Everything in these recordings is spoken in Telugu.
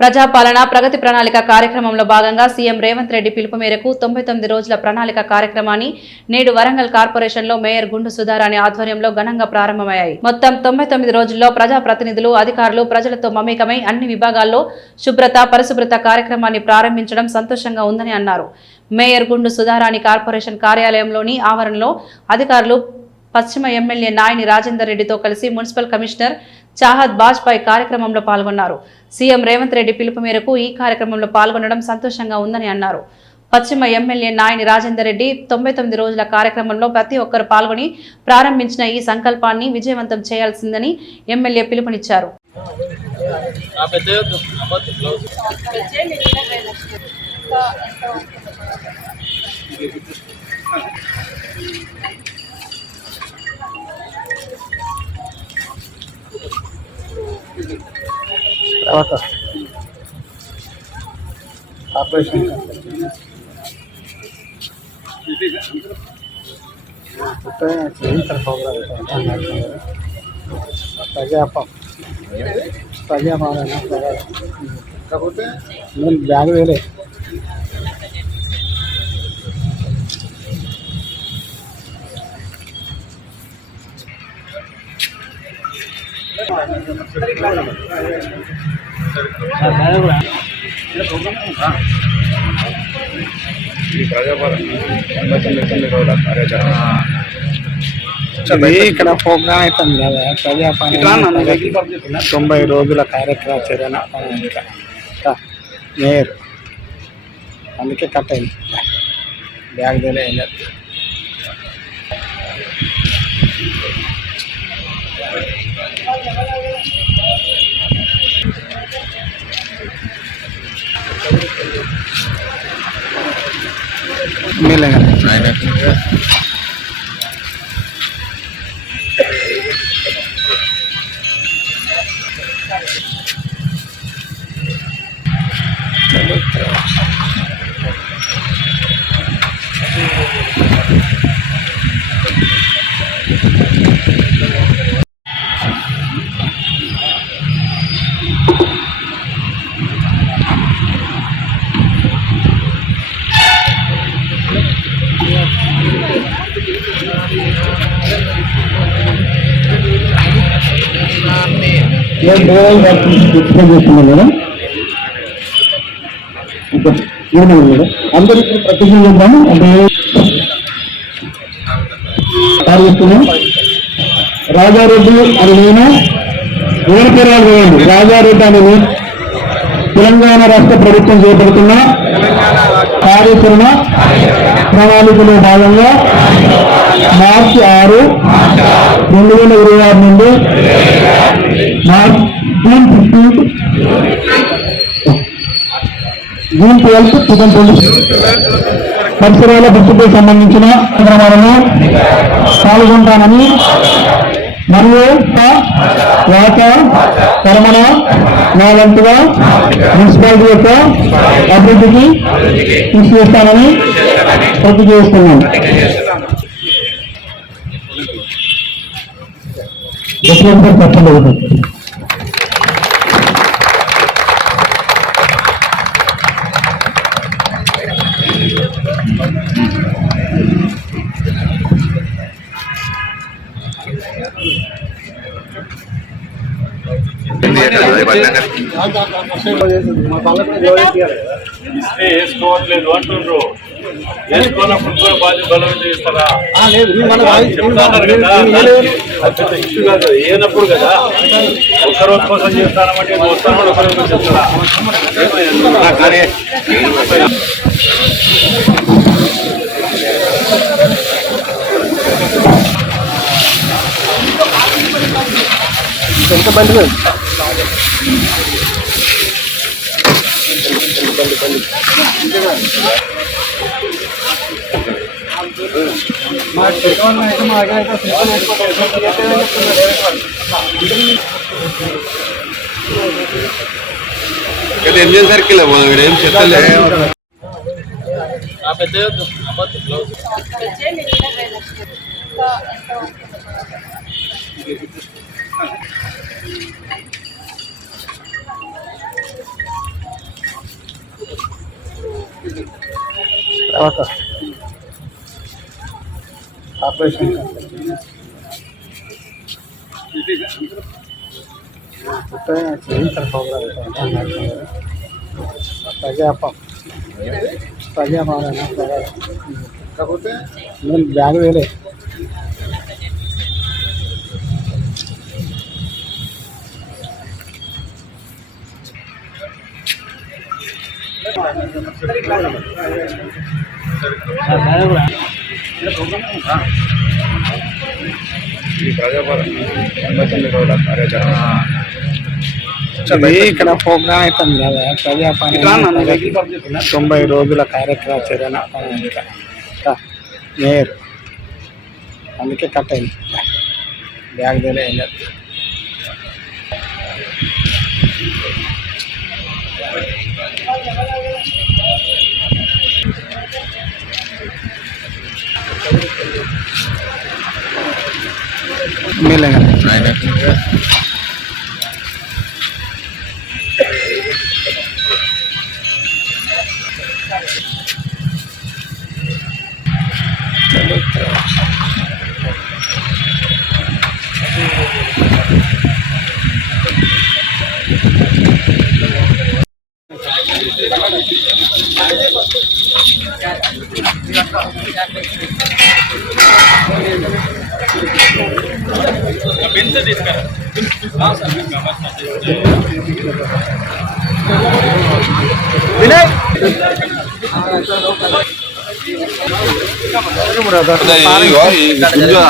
ప్రజాపాలన ప్రగతి ప్రణాళిక కార్యక్రమంలో భాగంగా సీఎం రేవంత్ రెడ్డి పిలుపు మేరకు 99 రోజుల ప్రణాళిక కార్యక్రమాన్ని నేడు వరంగల్ కార్పొరేషన్లో మేయర్ గుండు సుధారాణి ఆధ్వర్యంలో ఘనంగా ప్రారంభమయ్యాయి. మొత్తం 99 రోజుల్లో ప్రజాప్రతినిధులు, అధికారులు ప్రజలతో మమేకమై అన్ని విభాగాల్లో శుభ్రత, పరిశుభ్రత కార్యక్రమాన్ని ప్రారంభించడం సంతోషంగా ఉందని అన్నారు. మేయర్ గుండు సుధారాణి కార్పొరేషన్ కార్యాలయంలోని ఆవరణలో అధికారులు పశ్చిమ ఎమ్మెల్యే నాయని రాజేందర్ రెడ్డితో కలిసి మున్సిపల్ కమిషనర్ చాహద్ బాజ్పాయ్ కార్యక్రమంలో పాల్గొన్నారు. సీఎం రేవంత్ రెడ్డి పిలుపు మేరకు ఈ కార్యక్రమంలో పాల్గొనడం సంతోషంగా ఉందని అన్నారు. పశ్చిమ ఎమ్మెల్యే నాయని రాజేందర్ రెడ్డి 99 రోజుల కార్యక్రమంలో ప్రతి ఒక్కరు పాల్గొని ప్రారంభించిన ఈ సంకల్పాన్ని విజయవంతం చేయాల్సిందని ఎమ్మెల్యే పిలుపునిచ్చారు. ఆపరేషన్ ప్రజాపాలన కాకపోతే నేను బ్యాగ్ వేలే ఇక్కడ ప్రోగ్రామ్ అవుతుంది కదా ప్రజాపాలన 90 రోజుల కార్యక్రమ మేయర్ అందుకే కట్ అయింది బ్యాగ్ దేలే मिलेगा మేడం అందరికీ ప్రతిజ్ఞ చేద్దాము. అంటే రాజారెడ్డి అని నేను పేరాలు వేయండి. రాజారెడ్డి అని తెలంగాణ రాష్ట్ర ప్రభుత్వం చేపడుతున్న కార్యాచరణ ప్రణాళికలో భాగంగా మార్చి 6, 2026 నుండి జూన్ 12, 2020 పరిసరాల భద్రతకు సంబంధించిన కార్యక్రమాలను పాల్గొంటానని మరియు వాట కర్మణ నా వంతుగా మున్సిపాలిటీ యొక్క అభివృద్ధికి కృషి చేస్తానని ప్రతిజ్ఞ చేస్తున్నాను. చెప్పండి. వేసుకోవట్లేదు అంటుండ్రు. వేసుకోనప్పుడు కూడా బాధ్యత బలం చేస్తారా? ఇష్యూ కాదు, ఏనప్పుడు కదా ఒక్కరోజు కోసం చేస్తానమంటే వస్తాను ఒకరోజు చెప్తారా? ఎంతమంది ఎంజిన్ సర్కిల్ ఏం చెప్తలే తర్వాత ఆపరేషన్ ప్రజాపాలన కాకపోతే నేను బ్యాగ్ వేలే ఈ ప్రజాపాలన 99 రోజుల కార్యాచరణ ఇది ఇక్కడ ప్రోగ్రామ్ అవుతుంది కదా ప్రజాపాలన 90 రోజుల కార్యక్రమాచరణ మేయర్ అందుకే కట్ అయింది బ్యాగ్ వేలే వెళ్ళదు मिलेगा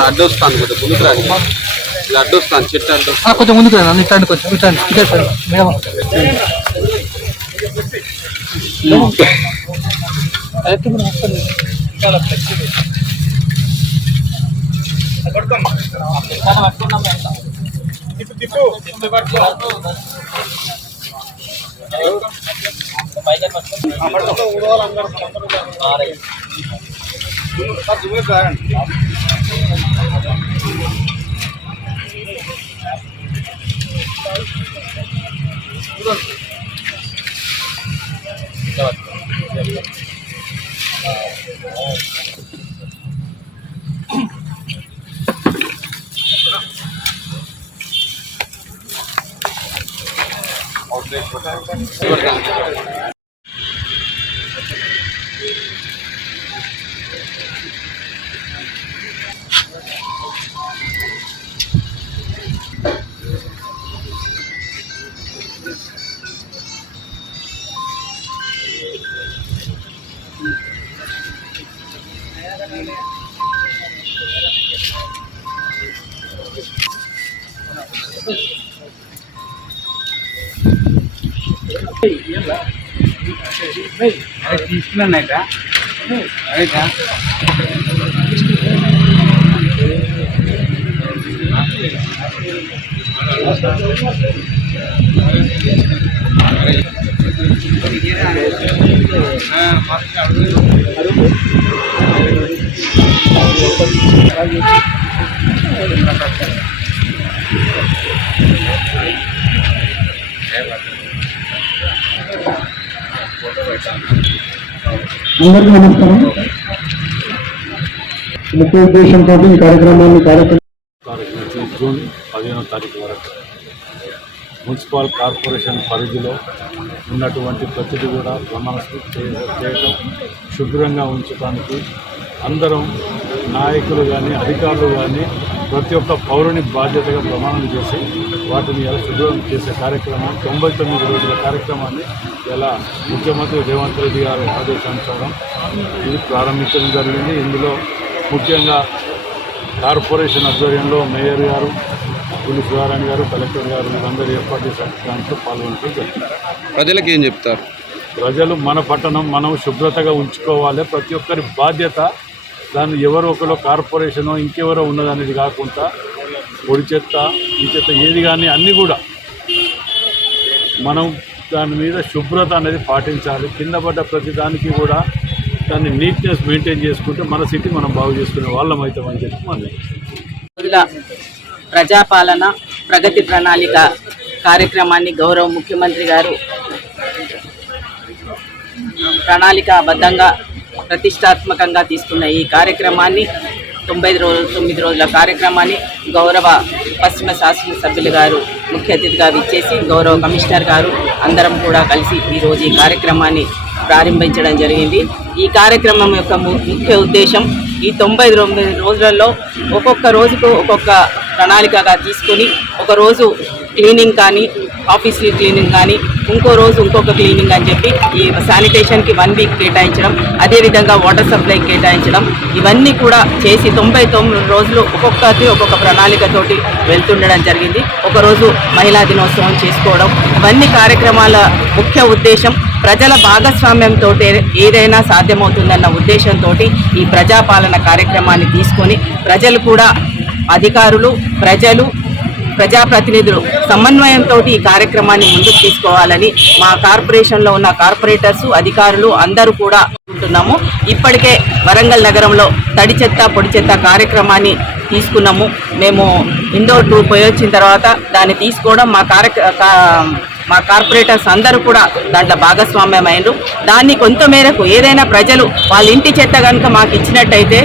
అడ్డొస్తాను కొంచెం ముందుకు రాని ఇలా అడ్డొస్తాను చెట్టు అడ్డు కొంచెం ముందుకు రండి ఇట్లాంటి కొంచెం ఇట్లాంటి మేడం తీసుకున్నాక అందరికీ నమస్కారం. ముఖ్య ఉద్దేశంతో ఈ కార్యక్రమాన్ని జూన్ 15వ తారీఖు వరకు మున్సిపల్ కార్పొరేషన్ పరిధిలో ఉన్నటువంటి ప్రతిదీ కూడా ప్రమాణం చేయడం, శుభ్రంగా ఉంచడానికి అందరం నాయకులు కానీ అధికారులు కానీ ప్రతి ఒక్క పౌరుని బాధ్యతగా ప్రమాణం చేసి వాటిని ఎలా శుభ్రం చేసే కార్యక్రమం 99 రోజుల కార్యక్రమాన్ని ఇలా ముఖ్యమంత్రి రేవంత్ రెడ్డి గారి ఆదేశానుసారం ఇది ప్రారంభించడం జరిగింది. ఇందులో ముఖ్యంగా కార్పొరేషన్ ఆధ్వర్యంలో మేయర్ గారు, పోలీస్ సుధారాణి గారు, కలెక్టర్ గారు వీరందరూ ఏర్పాటు చేసిన దాంట్లో పాల్గొనడం జరిగింది. ప్రజలకు ఏం చెప్తారు? ప్రజలు మన పట్టణం మనం శుభ్రతగా ఉంచుకోవాలి, ప్రతి ఒక్కరి బాధ్యత. దాన్ని ఎవరో ఒకరు కార్పొరేషనో ఇంకెవరో ఉన్నదనేది కాకుండా పొడి చెత్త, ఈ చెత్త ఏది కానీ అన్నీ కూడా మనం దాని మీద శుభ్రత అనేది పాటించాలి. కింద పడ్డ ప్రతి దానికి కూడా దాన్ని నీట్నెస్ మెయింటైన్ చేసుకుంటే మన సిటీ మనం బాగు చేసుకునే వాళ్ళం అవుతామని చెప్పి మనం రోజుల ప్రజాపాలన ప్రగతి ప్రణాళిక కార్యక్రమాన్ని గౌరవ ముఖ్యమంత్రి గారు ప్రణాళికాబద్ధంగా ప్రతిష్టాత్మకంగా తీసుకున్న ఈ కార్యక్రమాన్ని 9 రోజుల కార్యక్రమాన్ని గౌరవ పశ్చిమ శాసనసభ్యులు గారు ముఖ్య అతిథిగా విచ్చేసి గౌరవ కమిషనర్ గారు అందరం కూడా కలిసి ఈరోజు ఈ కార్యక్రమాన్ని ప్రారంభించడం జరిగింది. ఈ కార్యక్రమం యొక్క ముఖ్య ఉద్దేశం ఈ 99 రోజులలో ఒక్కొక్క రోజుకు ఒక్కొక్క ప్రణాళికగా తీసుకొని ఒక రోజు క్లీనింగ్ కానీ ఆఫీస్ క్లీనింగ్ కానీ ఇంకో రోజు ఇంకొక క్లీనింగ్ అని చెప్పి ఈ శానిటేషన్కి 1 వీక్ కేటాయించడం, అదేవిధంగా వాటర్ సప్లై కేటాయించడం, ఇవన్నీ కూడా చేసి 99 రోజులు ఒక్కొక్క ప్రణాళికతోటి వెళ్తుండడం జరిగింది. ఒకరోజు మహిళా దినోత్సవం చేసుకోవడం, ఇవన్నీ కార్యక్రమాల ముఖ్య ఉద్దేశం ప్రజల భాగస్వామ్యంతో ఏదైనా సాధ్యమవుతుందన్న ఉద్దేశంతో ఈ ప్రజాపాలన కార్యక్రమాన్ని తీసుకొని ప్రజలు కూడా అధికారులు, ప్రజాప్రతినిధులు సమన్వయంతో ఈ కార్యక్రమాన్ని ముందుకు తీసుకోవాలని మా కార్పొరేషన్లో ఉన్న కార్పొరేటర్స్, అధికారులు అందరూ కూడా అనుకుంటున్నాము. ఇప్పటికే వరంగల్ నగరంలో తడి చెత్త పొడి చెత్త కార్యక్రమాన్ని తీసుకున్నాము. మేము ఇండోర్ టూర్ పోయి వచ్చిన తర్వాత దాన్ని తీసుకోవడం మా కార్పొరేటర్స్ అందరూ కూడా దాంట్లో భాగస్వామ్యం అయినరు. దాన్ని కొంతమేరకు ఏదైనా ప్రజలు వాళ్ళ ఇంటి చెత్త కనుక మాకు ఇచ్చినట్టయితే,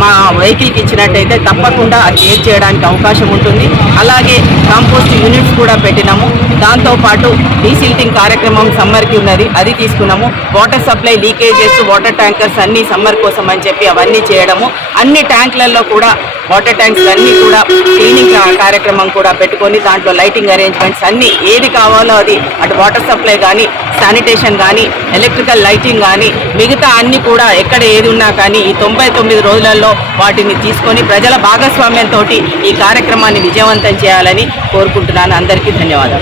మా వెహికల్కి ఇచ్చినట్టయితే తప్పకుండా అది క్లియర్ చేయడానికి అవకాశం ఉంటుంది. అలాగే కాంపోస్ట్ యూనిట్స్ కూడా పెట్టినాము. దాంతోపాటు డీసిల్టింగ్ కార్యక్రమం సమ్మర్కి ఉన్నది, అది తీసుకున్నాము. Water supply leakages, water tankers అన్నీ సమ్మర్ కోసం అని చెప్పి అవన్నీ చేయడము. అన్ని ట్యాంకులలో కూడా వాటర్ ట్యాంక్స్ అన్నీ కూడా క్లీనింగ్ కార్యక్రమం కూడా పెట్టుకొని దాంట్లో లైటింగ్ అరేంజ్మెంట్స్ అన్నీ ఏది కావాలో అది, అటు వాటర్ సప్లై కానీ, శానిటేషన్ కానీ, ఎలక్ట్రికల్ లైటింగ్ కానీ, మిగతా అన్నీ కూడా ఎక్కడ ఏది ఉన్నా కానీ ఈ 99 రోజులలో వాటిని తీసుకొని ప్రజల భాగస్వామ్యంతో ఈ కార్యక్రమాన్ని విజయవంతం చేయాలని కోరుకుంటున్నాను. అందరికీ ధన్యవాదాలు.